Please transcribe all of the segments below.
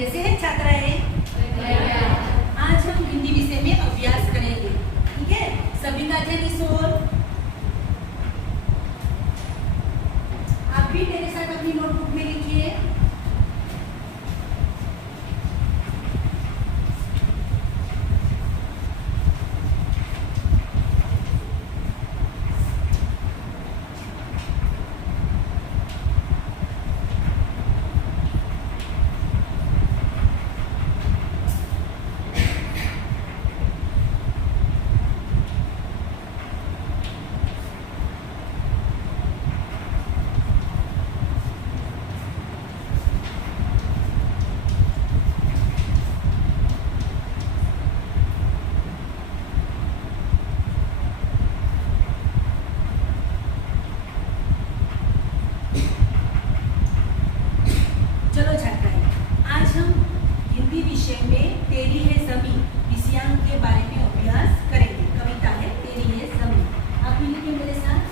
कैसे हैं छात्राएं? आज हम हिंदी विषय में अभ्यास करेंगे, ठीक है? सभी का ध्यान इस ओर। आप भी मेरे साथ अपनी नोटबुक में लिखिए। चलो छात्राएं, आज हम हिंदी विषय में तेरी है ज़मीं विषयांक के बारे में अभ्यास करेंगे। कविता है तेरी है ज़मीं। आप भी लिखिए मेरे साथ।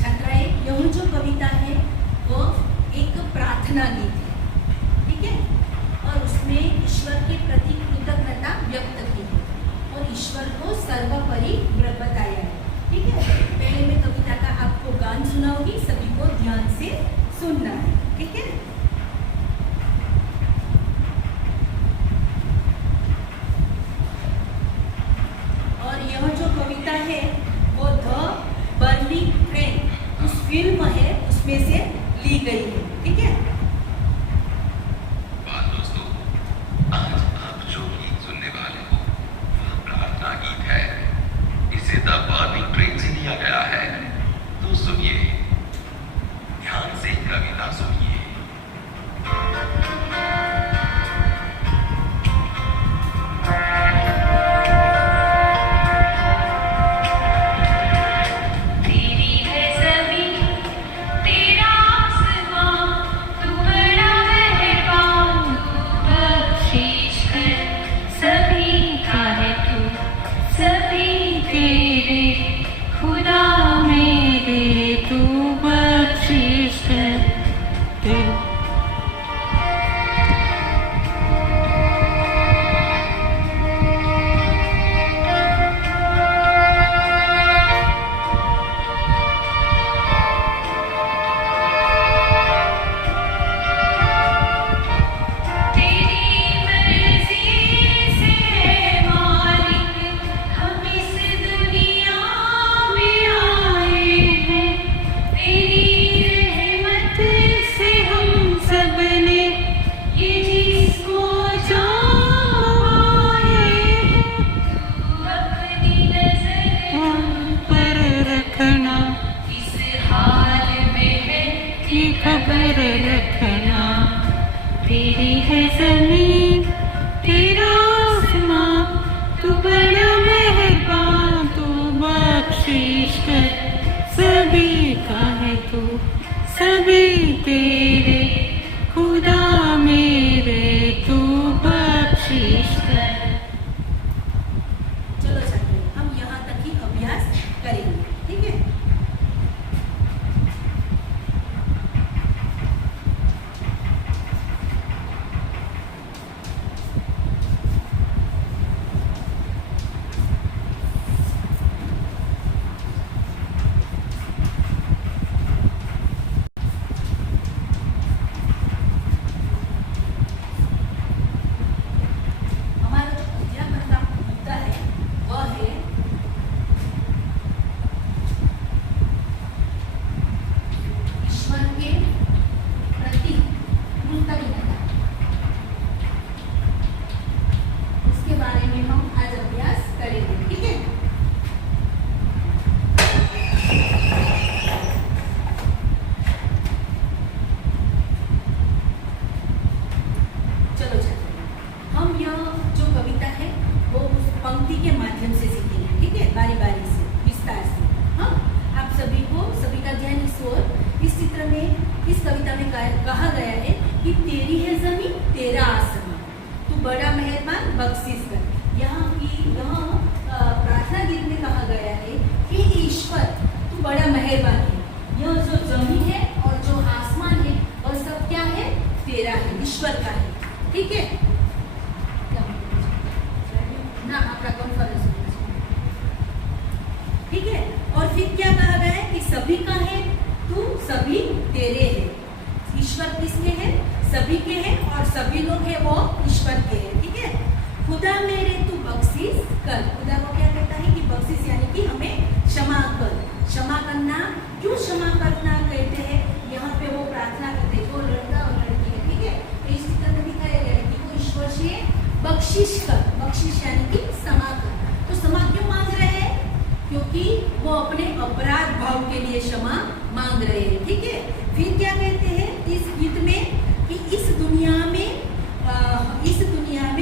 छात्राएं, यह जो कविता है वो एक प्रार्थना गीत है, ठीक है? और उसमें ईश्वर के प्रति कृतज्ञता व्यक्त की है और ईश्वर को सर्वोपरि बताया है, ठीक है? पहले मैं कविता का आपको गान सुनाऊंगी, सभी को ध्यान से सुनना है, ठीक है? और यह जो कविता है वो द बर्निंग ट्रेन उस फिल्म है उसमें से ली गई है, ठीक है? ट्रेन से लिया गया है, तो सुनिए, ध्यान से कविता सुनिए। तेरी है ज़मीं तेरा आसमां, तू बड़ा मेहरबान, तू बख्शिश कर सभी का है तू, सभी तेरे खुदा मेरे, तू बख्शिश कर। खबर रखना, तेरी है ज़मीं तेरा आसमां, तू बड़ा मेहरबान, तू बख्शिश कर सभी का है तू, सभी तेरे खुदा मेरे, तू बख्शिश कर। चलो छात्रों, हम यहाँ तक ही अभ्यास करेंगे, ठीक है? हमारा जो अध्यापन का मुद्दा है वह है ईश्वर के प्रति कृतज्ञता। उसके बारे में हम आज अभ्यास करेंगे, ठीक है? चलो छात्रों, हम यह जो कविता है वो उस पंक्ति के माध्यम से सीखेंगे, ठीक है? बारी बारी से, विस्तार से। हाँ, आप सभी का ध्यान इस ओर। इस चित्र में, इस कविता में कहा गया है कि तेरी है ज़मीं तेरा आसमां, तू बड़ा मेहरबान बख्शिश कर। यहाँ प्रार्थना गीत में कहा गया है कि ईश्वर तू बड़ा मेहरबान है। यह जो जमीन है और जो आसमान है वह सब क्या है? तेरा है, ईश्वर का है। ठीक है ना, आपका कॉन्फ्रेंस। ठीक है, और फिर क्या कहा गया है कि सभी का है, तू सभी तेरे है। ईश्वर किसके है? सभी के हैं, और सभी लोग हैं वो ईश्वर के हैं। ठीक है, खुदा मेरे तू बख्शिश कर। खुदा को क्या कहता है कि बख्शिश यानी कि हमें क्षमा कर। क्षमा करना, क्यों क्षमा करना कहते हैं? यहाँ पे वो प्रार्थना करते हैं, वो लड़का और लड़की है। ठीक है, तो इस चित्र में दिखाया गया है कि वो ईश्वर से बख्शिश कर। बख्शिश यानी कि क्षमा कर। तो क्षमा क्यों मांग रहे हैं? क्योंकि वो अपने अपराध भाव के लिए क्षमा मांग रहे हैं। ठीक है, फिर क्या कहते हैं इस गीत में कि इस दुनिया में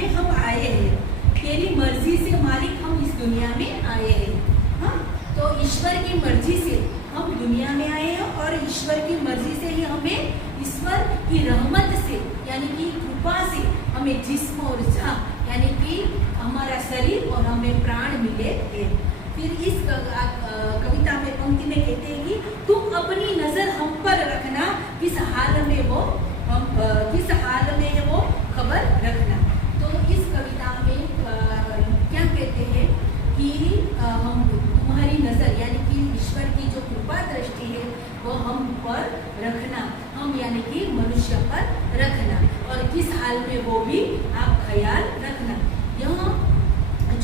हम आए हैं, तेरी मर्जी से मालिक हम इस दुनिया में आए हैं। हाँ, तो ईश्वर की मर्जी से हम दुनिया में आए हैं, और ईश्वर की मर्जी से ही हमें ईश्वर की रहमत से यानी कि कृपा से हमें जिस्म और जान यानी कि हमारा शरीर और हमें प्राण मिले हैं। फिर इस कविता में पंक्ति में कहते हैं कि तुम अपनी नजर हम पर रखना, किस हाल में है वो खबर रखना। तो इस कविता में क्या कहते हैं कि हम तुम्हारी नजर यानी कि ईश्वर की जो कृपा दृष्टि है वो हम पर रखना, हम यानी कि मनुष्य पर रखना, और किस हाल में वो भी आप ख्याल रखना। यह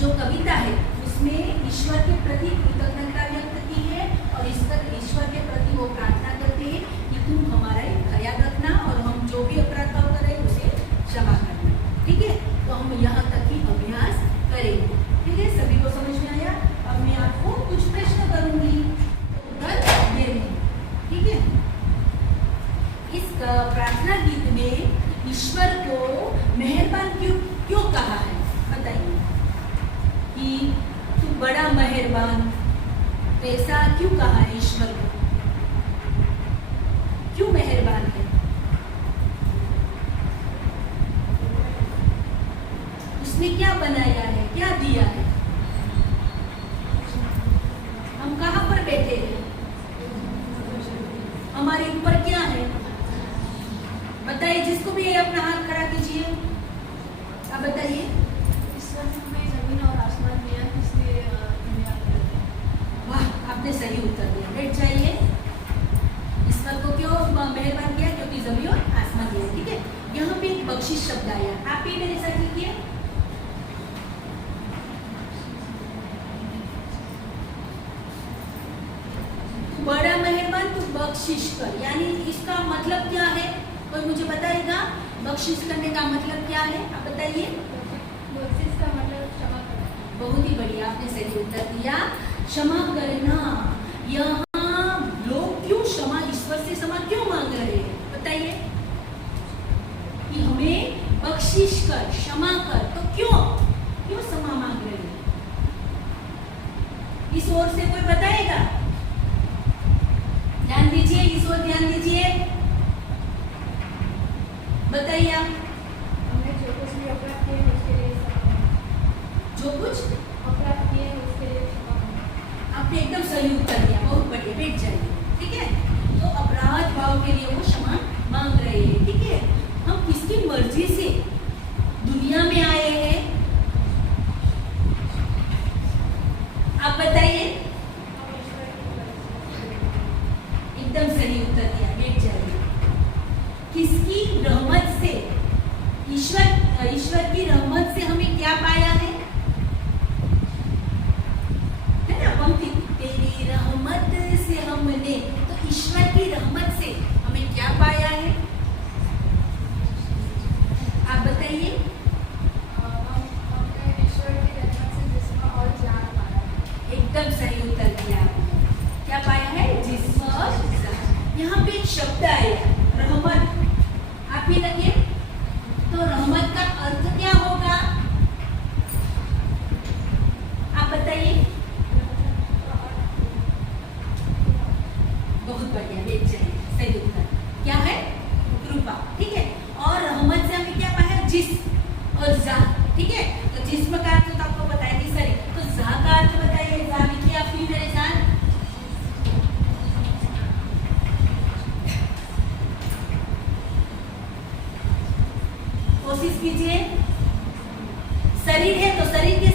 जो कविता है उसमें ईश्वर के प्रति कृतज्ञता व्यक्त की है, और ईश्वर के प्रति वो प्रार्थना करते हैं कि तुम हमारा ख्याल रखना, और हम जो भी अपराध करें उसे क्षमा करना। ठीक है, तो हम यहाँ तक ही अभ्यास करेंगे। ठीक है, सभी को समझ में आया? अब मैं आपको कुछ प्रश्न करूंगी, उत्तर देंगे। ठीक है, इस प्रार्थना गीत में ईश्वर को मेहरबान क्यों कहा है? बताइए कि तू बड़ा मेहरबान, तो ऐसा क्यों कहा है? ईश्वर को क्यों मेहरबान है? उसने क्या बनाया है, क्या दिया है? हम कहाँ पर बैठे हैं? हमारे ऊपर क्या है? बताइए, जिसको भी है अपना हाथ खड़ा कीजिए। आप बताइए। ईश्वर ने हमें जमीन और आसमान दिया, इसलिए धन्यवाद करते हैं। वाह, आपने सही उत्तर दिया। बैठ जाइए। ईश्वर को क्यों मेहरबान किया? क्योंकि जमीन और आसमान दिया। ठीक है, यहाँ पे एक बख्शिश शब्द आया, आप ही मेरे साथ लिखिए। बड़ा मेहरबान तू बख्शिश कर, यानी इसका मतलब क्या है? कोई मुझे बताएगा बख्शिश करने का मतलब क्या है? आप बताइए। बख्शिश का मतलब क्षमा करना। बहुत ही बढ़िया, आपने सही उत्तर दिया, क्षमा करना। यहाँ लोग क्यों क्षमा, ईश्वर से क्षमा क्यों मांग रहे हैं? बताइए कि हमें बख्शिश कर, क्षमा कर, तो क्यों क्षमा मांग रहे हैं? इस ओर से कोई बताएगा? ध्यान दीजिए, इस ओर ध्यान दीजिए, बताइए आप। हमने जो कुछ भी अपराध किए उसके लिए जो कुछ अपराध किए उसके लिए क्षमा करना। आपने एकदम सही उत्तर दिया, बहुत बढ़िया। बैठ जाइए। ठीक है, तो अपराध भाव के लिए वो क्षमा मांग रहे हैं। ठीक है, हम किसकी मर्जी से दुनिया में आए हैं? आप बताइए। एकदम सही उत्तर दिया, बैठ जाइए। किसकी रहमत से? ईश्वर की रहमत से हमें क्या पाया है ना पंक्ति, तेरी रहमत से हमने, तो ईश्वर की रहमत से हमें क्या पाया है? आप बताइए। हमने ईश्वर की रहमत से जिस्म और जान पाया। एकदम सही उत्तर दिया आपने। क्या पाया है? जिस्म और जान। यहाँ पे एक शब्द आया रहमत, आप ही लगे, तो रहमत का अर्थ क्या होगा? कोशिश कीजिए। शरीर है तो शरीर के